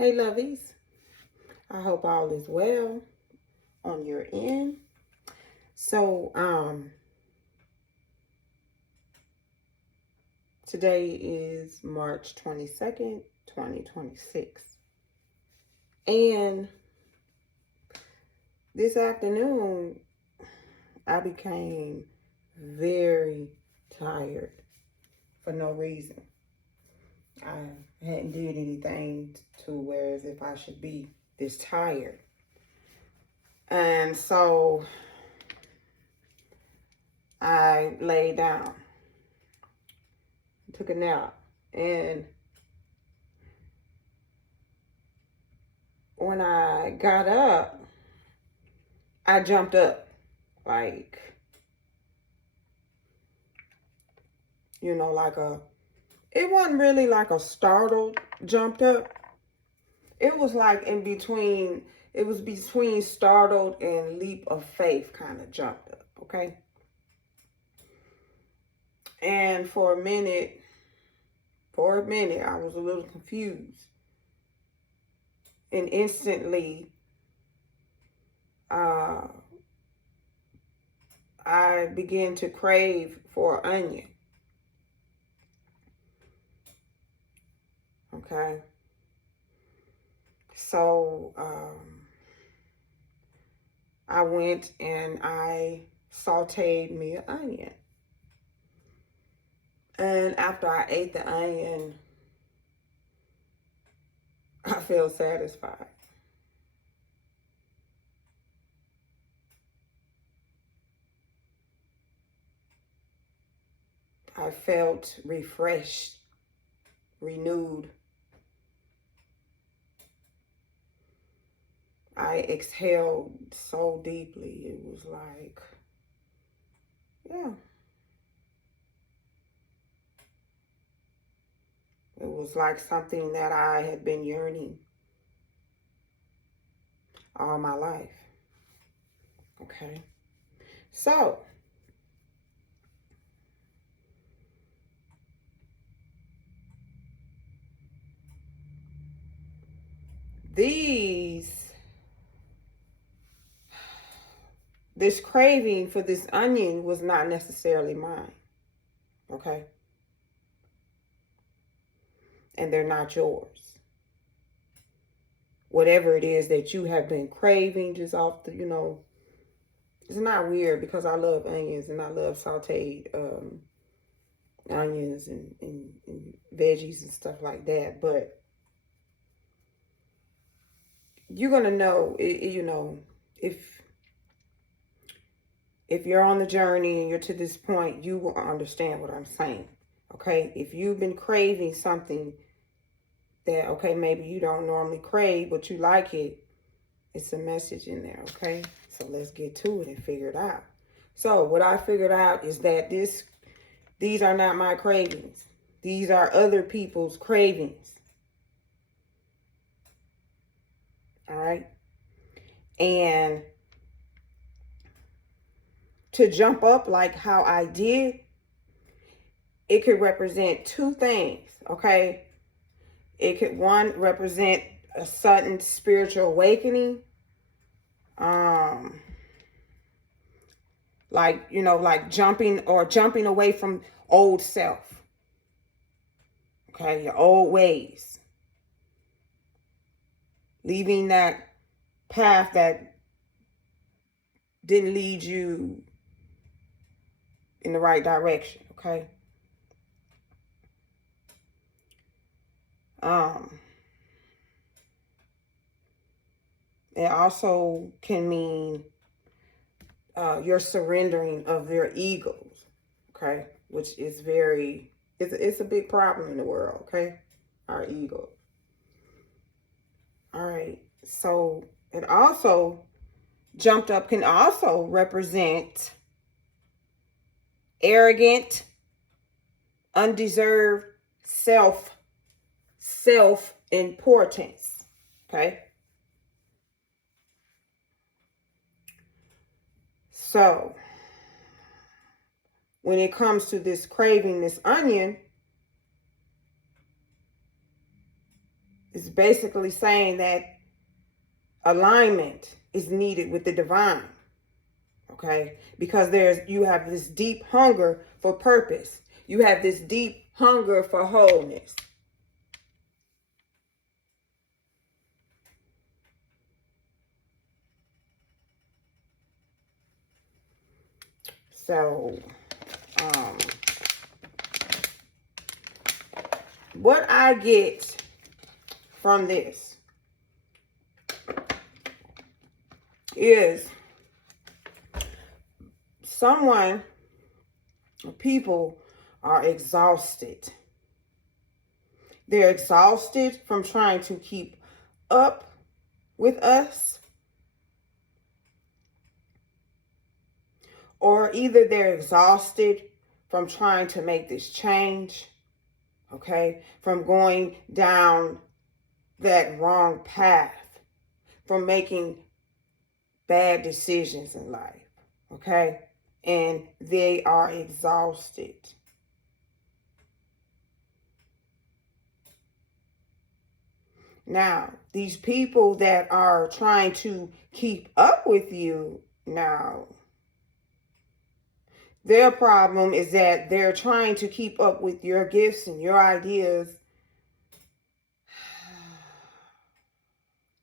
Hey lovies, I hope all is well on your end. So today is March 22nd, 2026. And this afternoon I became very tired for no reason. I hadn't did anything to where as if I should be this tired. And so I laid down, took a nap, and when I got up, I jumped up, like, it wasn't really like a startled jumped up. It was like it was between startled and leap of faith kind of jumped up, okay? And for a minute, I was a little confused. And instantly, I began to crave for onion. Okay. So I went and I sauteed me an onion. And after I ate the onion, I felt satisfied. I felt refreshed, renewed. I exhaled so deeply. It was like, yeah. It was like something that I had been yearning all my life. Okay. So, this craving for this onion was not necessarily mine. Okay. And they're not yours. Whatever it is that you have been craving just off the, it's not weird because I love onions and I love sauteed onions and veggies and stuff like that. But you're going to know, if you're on the journey and you're to this point, you will understand what I'm saying. Okay. If you've been craving something that, okay, maybe you don't normally crave, but you like it, it's a message in there, okay? So let's get to it and figure it out. So what I figured out is that these are not my cravings. These are other people's cravings. All right? And to jump up like how I did, it could represent two things, okay? It could, one, represent a sudden spiritual awakening. Like jumping away from old self. Okay, your old ways. Leaving that path that didn't lead you in the right direction, okay? It also can mean your surrendering of your egos, okay? Which is it's a big problem in the world, okay? Our ego. All right, so it also, jumped up can also represent arrogant, undeserved self-importance, okay? So, when it comes to this craving, this onion, It's basically saying that alignment is needed with the divine. Okay? Because you have this deep hunger for purpose. You have this deep hunger for wholeness. So, what I get from this is people are exhausted. They're exhausted from trying to keep up with us, or either they're exhausted from trying to make this change, okay, from going down that wrong path, from making bad decisions in life, okay, and they are exhausted. Now, these people that are trying to keep up with you now, their problem is that they're trying to keep up with your gifts and your ideas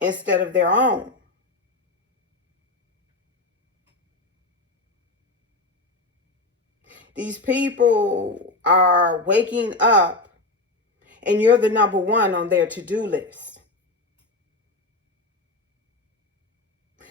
instead of their own. These people are waking up and you're the number one on their to-do list.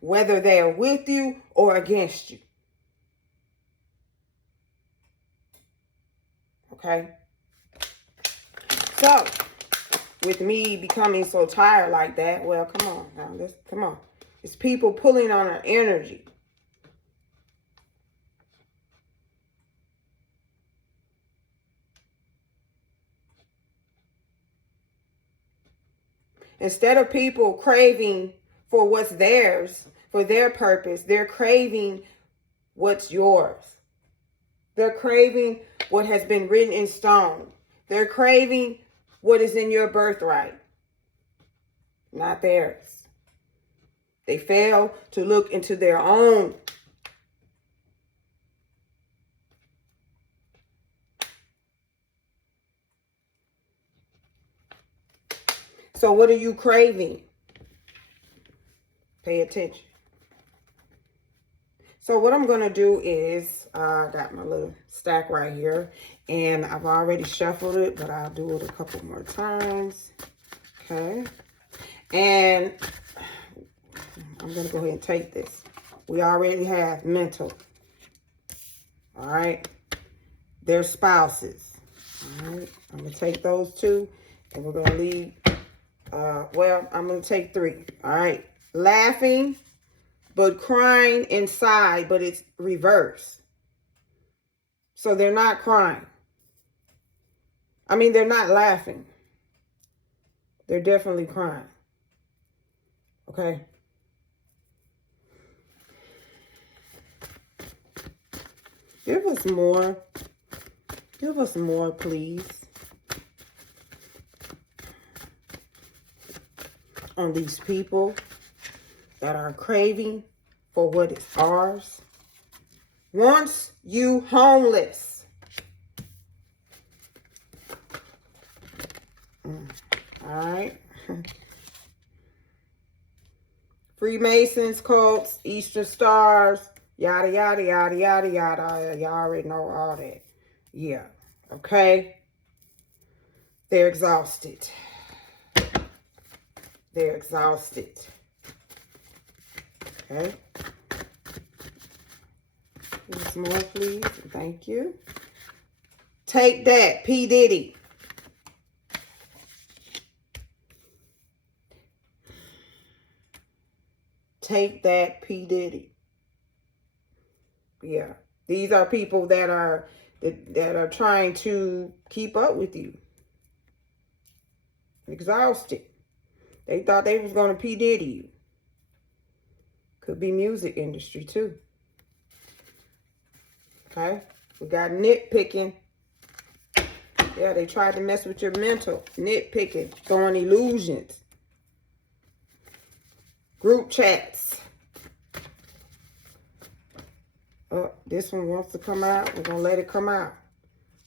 Whether they are with you or against you. Okay? So, with me becoming so tired like that, well, come on now. Come on. It's people pulling on our energy. Instead of people craving for what's theirs, for their purpose, they're craving what's yours. They're craving what has been written in stone. They're craving what is in your birthright, not theirs. They fail to look into their own. So what are you craving? Pay attention. So what I'm going to do is, I got my little stack right here, and I've already shuffled it, but I'll do it a couple more times. Okay. And I'm going to go ahead and take this. We already have mental. All right. Their spouses. All right. I'm going to take those two, and we're going to leave. Well, I'm going to take three. All right. Laughing, but crying inside, but it's reverse. So they're not crying. I mean, they're not laughing. They're definitely crying. Okay? Give us more. Give us more, please. On these people that are craving for what is ours. Wants you homeless. All right. Freemasons, cults, Eastern stars, yada, yada, yada, yada, yada. Y'all already know all that. Yeah. Okay. They're exhausted. They're exhausted. Okay. Once more, please. Thank you. Take that, P. Diddy. Take that, P. Diddy. Yeah. These are people that are trying to keep up with you. Exhausted. They thought they was going to P. Diddy you. Could be music industry too. Okay. We got nitpicking. Yeah, they tried to mess with your mental, nitpicking, throwing illusions, group chats. Oh, this one wants to come out. We're going to let it come out.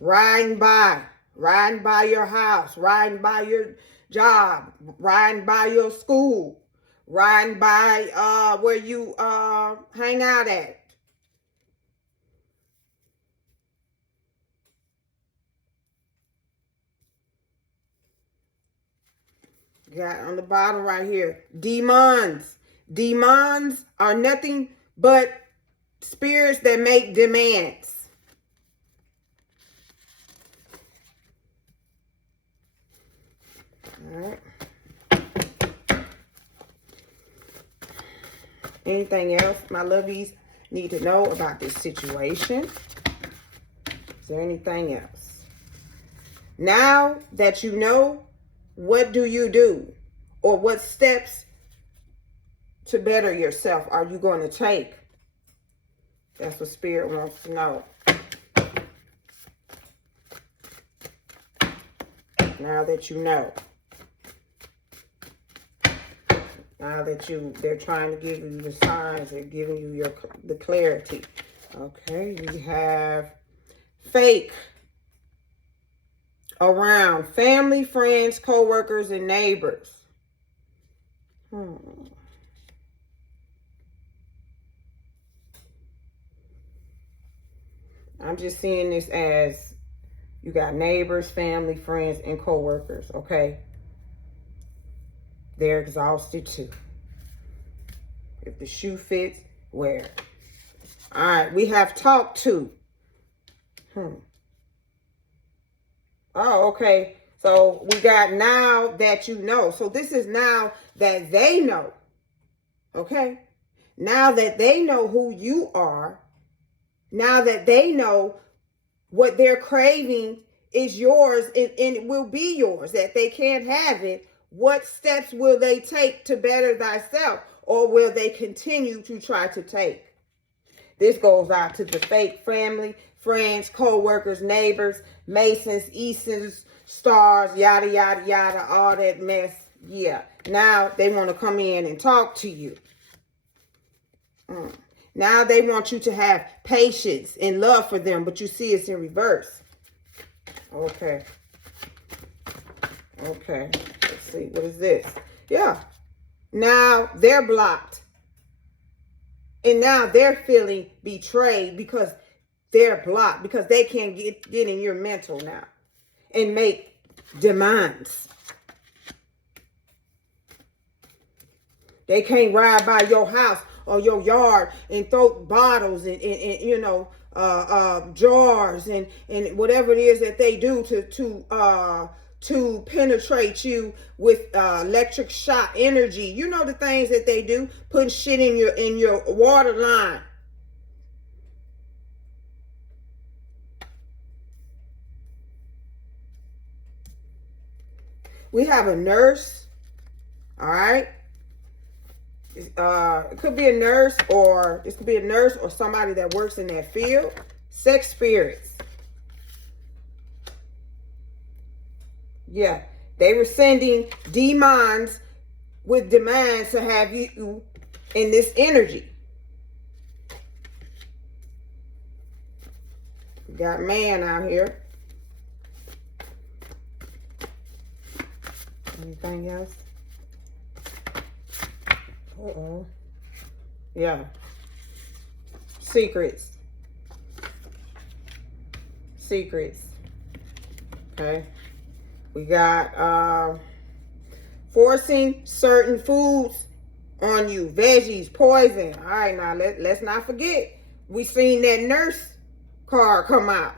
Riding by your house, riding by your job, riding by your school, riding by where you hang out at. Got on the bottom right here, demons. Demons are nothing but spirits that make demands. All right. Anything else my lovies need to know about this situation? Is there anything else? Now that you know, what do you do? Or what steps to better yourself are you going to take? That's what Spirit wants to know. Now that you know. Now that they're trying to give you the signs, they're giving you the clarity. Okay, we have fake around family, friends, co-workers, and neighbors. I'm just seeing this as you got neighbors, family, friends, and co-workers, okay? They're exhausted too. If the shoe fits, wear it. All right, we have talked to. Oh, okay. So we got now that you know. So this is now that they know. Okay? Now that they know who you are. Now that they know what they're craving is yours and it will be yours, that they can't have it. What steps will they take to better thyself, or will they continue to try to take? This goes out to the fake family, friends, co-workers, neighbors, Masons, Eastons, stars, yada, yada, yada, all that mess. Yeah. Now they want to come in and talk to you. Now they want you to have patience and love for them, but you see it's in reverse. Okay. Okay. Let's see. What is this? Yeah. Now they're blocked. And now they're feeling betrayed because they're blocked, because they can't get in your mental now and make demands. They can't ride by your house or your yard and throw bottles and you know, jars and whatever it is that they do to penetrate you with electric shock energy. You know the things that they do, putting shit in your water line. We have a nurse, all right? It could be a nurse, or this could be a nurse or somebody that works in that field. Sex spirits. Yeah, they were sending demons with demands to have you in this energy. We got man out here. Anything else? Uh-oh. Yeah. Secrets. Secrets. Okay. We got forcing certain foods on you. Veggies, poison. All right, now let's not forget. We seen that nurse card come out.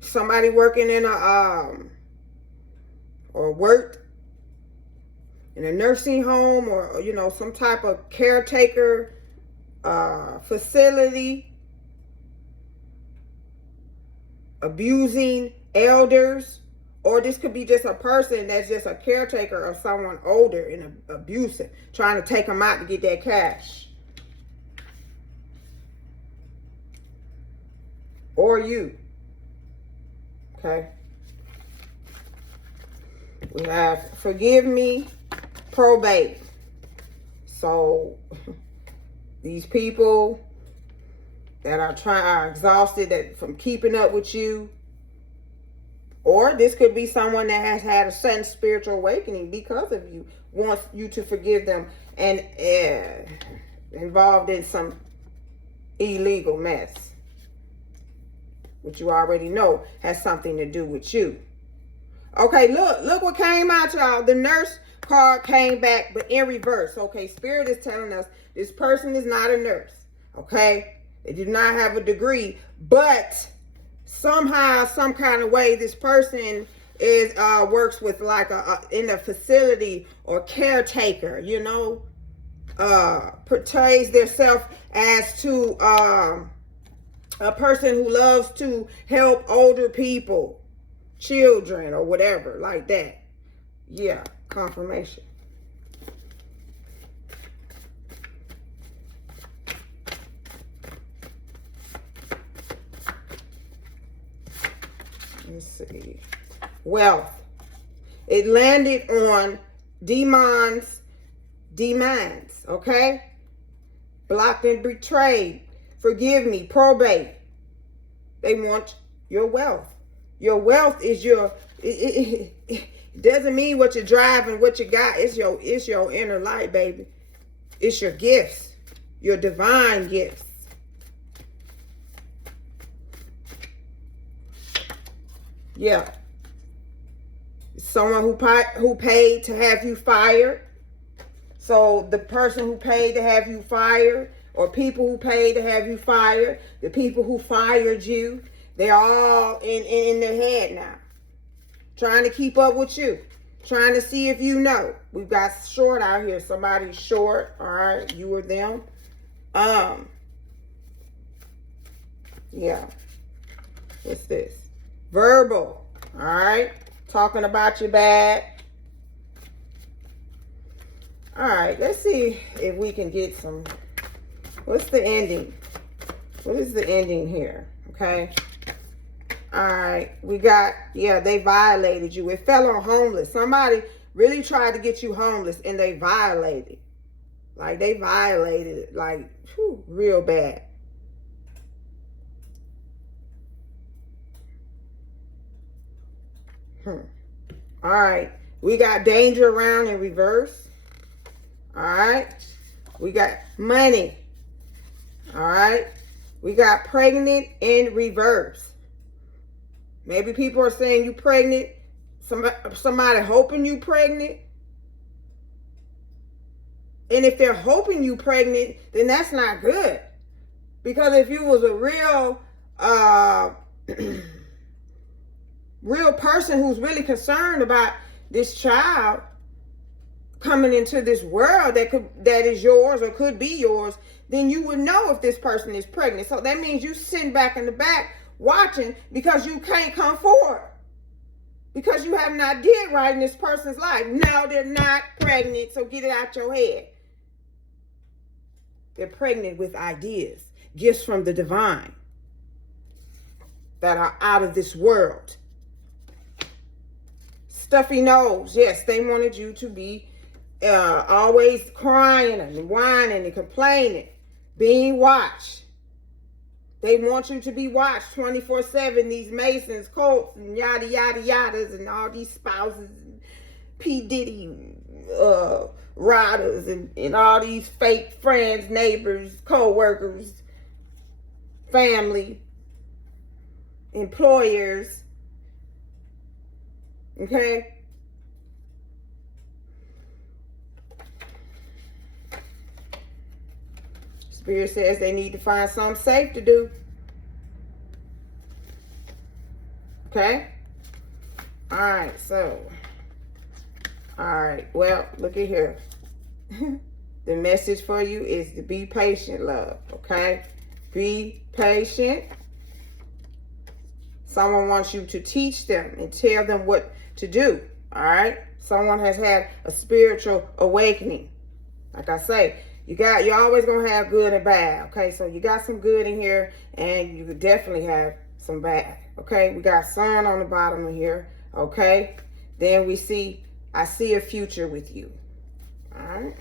Somebody working in a or worked in a nursing home, or you know, some type of caretaker facility, abusing elders. Or this could be just a person that's just a caretaker of someone older and abusive, trying to take them out to get that cash. or you. Okay. We have forgive me, probate. So these people that are exhausted from keeping up with you, or this could be someone that has had a sudden spiritual awakening because of you, wants you to forgive them, and involved in some illegal mess, which you already know has something to do with you. Okay, look what came out, y'all. The nurse card came back, but in reverse. Okay, Spirit is telling us this person is not a nurse. Okay, they do not have a degree, but somehow, some kind of way, this person is works with like in a facility or caretaker, you know, portrays themselves as to a person who loves to help older people, children, or whatever like that. Yeah, confirmation. Let's see. Wealth. It landed on demands, okay? Blocked and betrayed. Forgive me, probate. They want your wealth. Your wealth is your, it doesn't mean what you drive and what you got. It's your inner light, baby. It's your gifts, your divine gifts. Yeah. Someone who paid to have you fired. So the person who paid to have you fired, or people who paid to have you fired, the people who fired you, they're all in their head now. Trying to keep up with you. Trying to see if you know. We've got short out here. Somebody's short. All right. You or them. Yeah. What's this? Verbal. All right. Talking about you bad. All right. Let's see if we can get some. What's the ending? What is the ending here? Okay. All right. We got, yeah, they violated you. It fell on homeless. Somebody really tried to get you homeless and they violated. Like they violated it. Like, whew, real bad. All right. We got danger around in reverse. All right. We got money. All right. We got pregnant in reverse. Maybe people are saying you pregnant. Somebody hoping you pregnant. And if they're hoping you pregnant, then that's not good. Because if you was a real real person who's really concerned about this child coming into this world that is yours or could be yours, then you would know if this person is pregnant. So that means you sitting back in the back watching because you can't come forward. Because you have not did right in this person's life. No, they're not pregnant, so get it out your head. They're pregnant with ideas, gifts from the divine that are out of this world. Stuffy nose. Yes, they wanted you to be always crying and whining and complaining, being watched. They want you to be watched 24/7. These Masons, cults, and yada yada yadas, and all these spouses, and P Diddy riders, and all these fake friends, neighbors, co-workers, family, employers. Okay. Spirit says they need to find something safe to do. Okay? All right, so. All right, well, look at here. The message for you is to be patient, love. Okay? Be patient. Someone wants you to teach them and tell them what to do. All right? Someone has had a spiritual awakening. Like I say, you're always going to have good and bad. Okay? So you got some good in here, and you could definitely have some bad. Okay, we got sun on the bottom of here. Okay, then we see, I see a future with you. All right.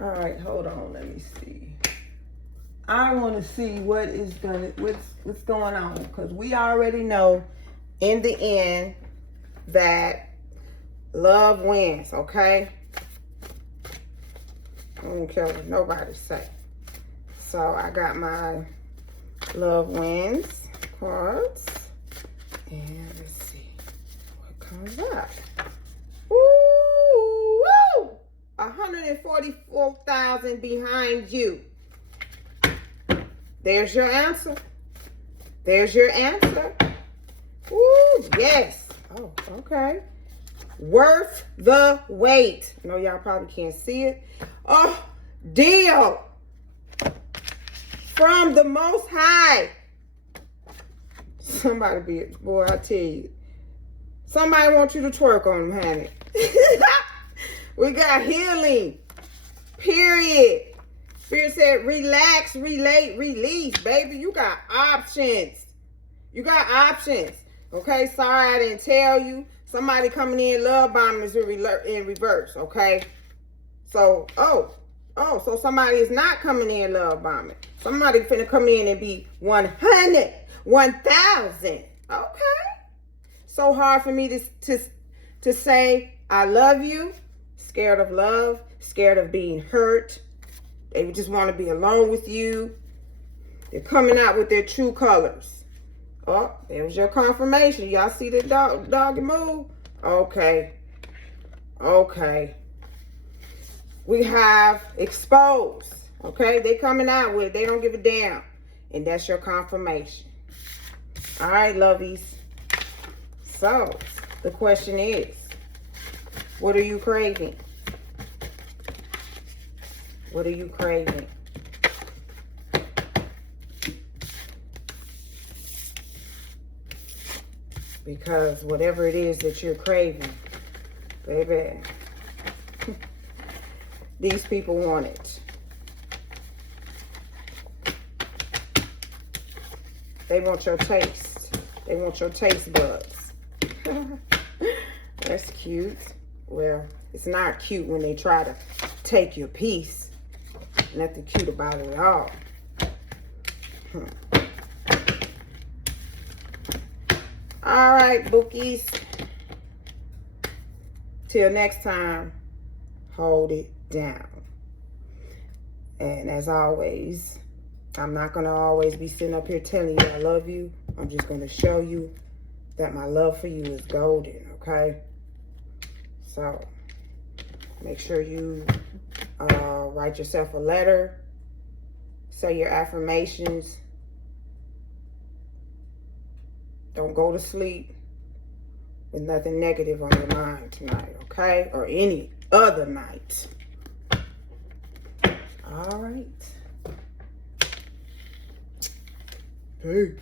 All right, hold on, let me see. I want to see what's going on, because we already know in the end that love wins, okay? I don't care what nobody say. So I got my love wins cards, and let's see what comes up. Woo! Woo! 144,000 behind you. There's your answer. There's your answer. Ooh, yes. Oh, okay. Worth the wait. I know y'all probably can't see it. Oh, deal from the Most High. Somebody be, boy, I tell you. Somebody wants you to twerk on them, honey. We got healing. Period. Spirit said, relax, relate, release, baby. You got options. You got options. Okay, sorry I didn't tell you. Somebody coming in, love bombing is in reverse, okay? So, so somebody is not coming in love bombing. Somebody finna come in and be 100, 1,000. Okay. So hard for me to say I love you. Scared of love, scared of being hurt. They just want to be alone with you. They're coming out with their true colors. Oh, there's your confirmation. Y'all see the doggy move? Okay. Okay. We have exposed. Okay, they coming out with it. They don't give a damn. And that's your confirmation. All right, lovies. So, the question is, what are you craving? What are you craving? Because whatever it is that you're craving, baby, these people want it. They want your taste. They want your taste buds. That's cute. Well, it's not cute when they try to take your piece. Nothing cute about it at all. All right, bookies. Till next time, hold it down. And as always, I'm not going to always be sitting up here telling you I love you. I'm just going to show you that my love for you is golden, okay? So, make sure you write yourself a letter. Say your affirmations. Don't go to sleep with nothing negative on your mind tonight, okay? Or any other night. All right. Peace.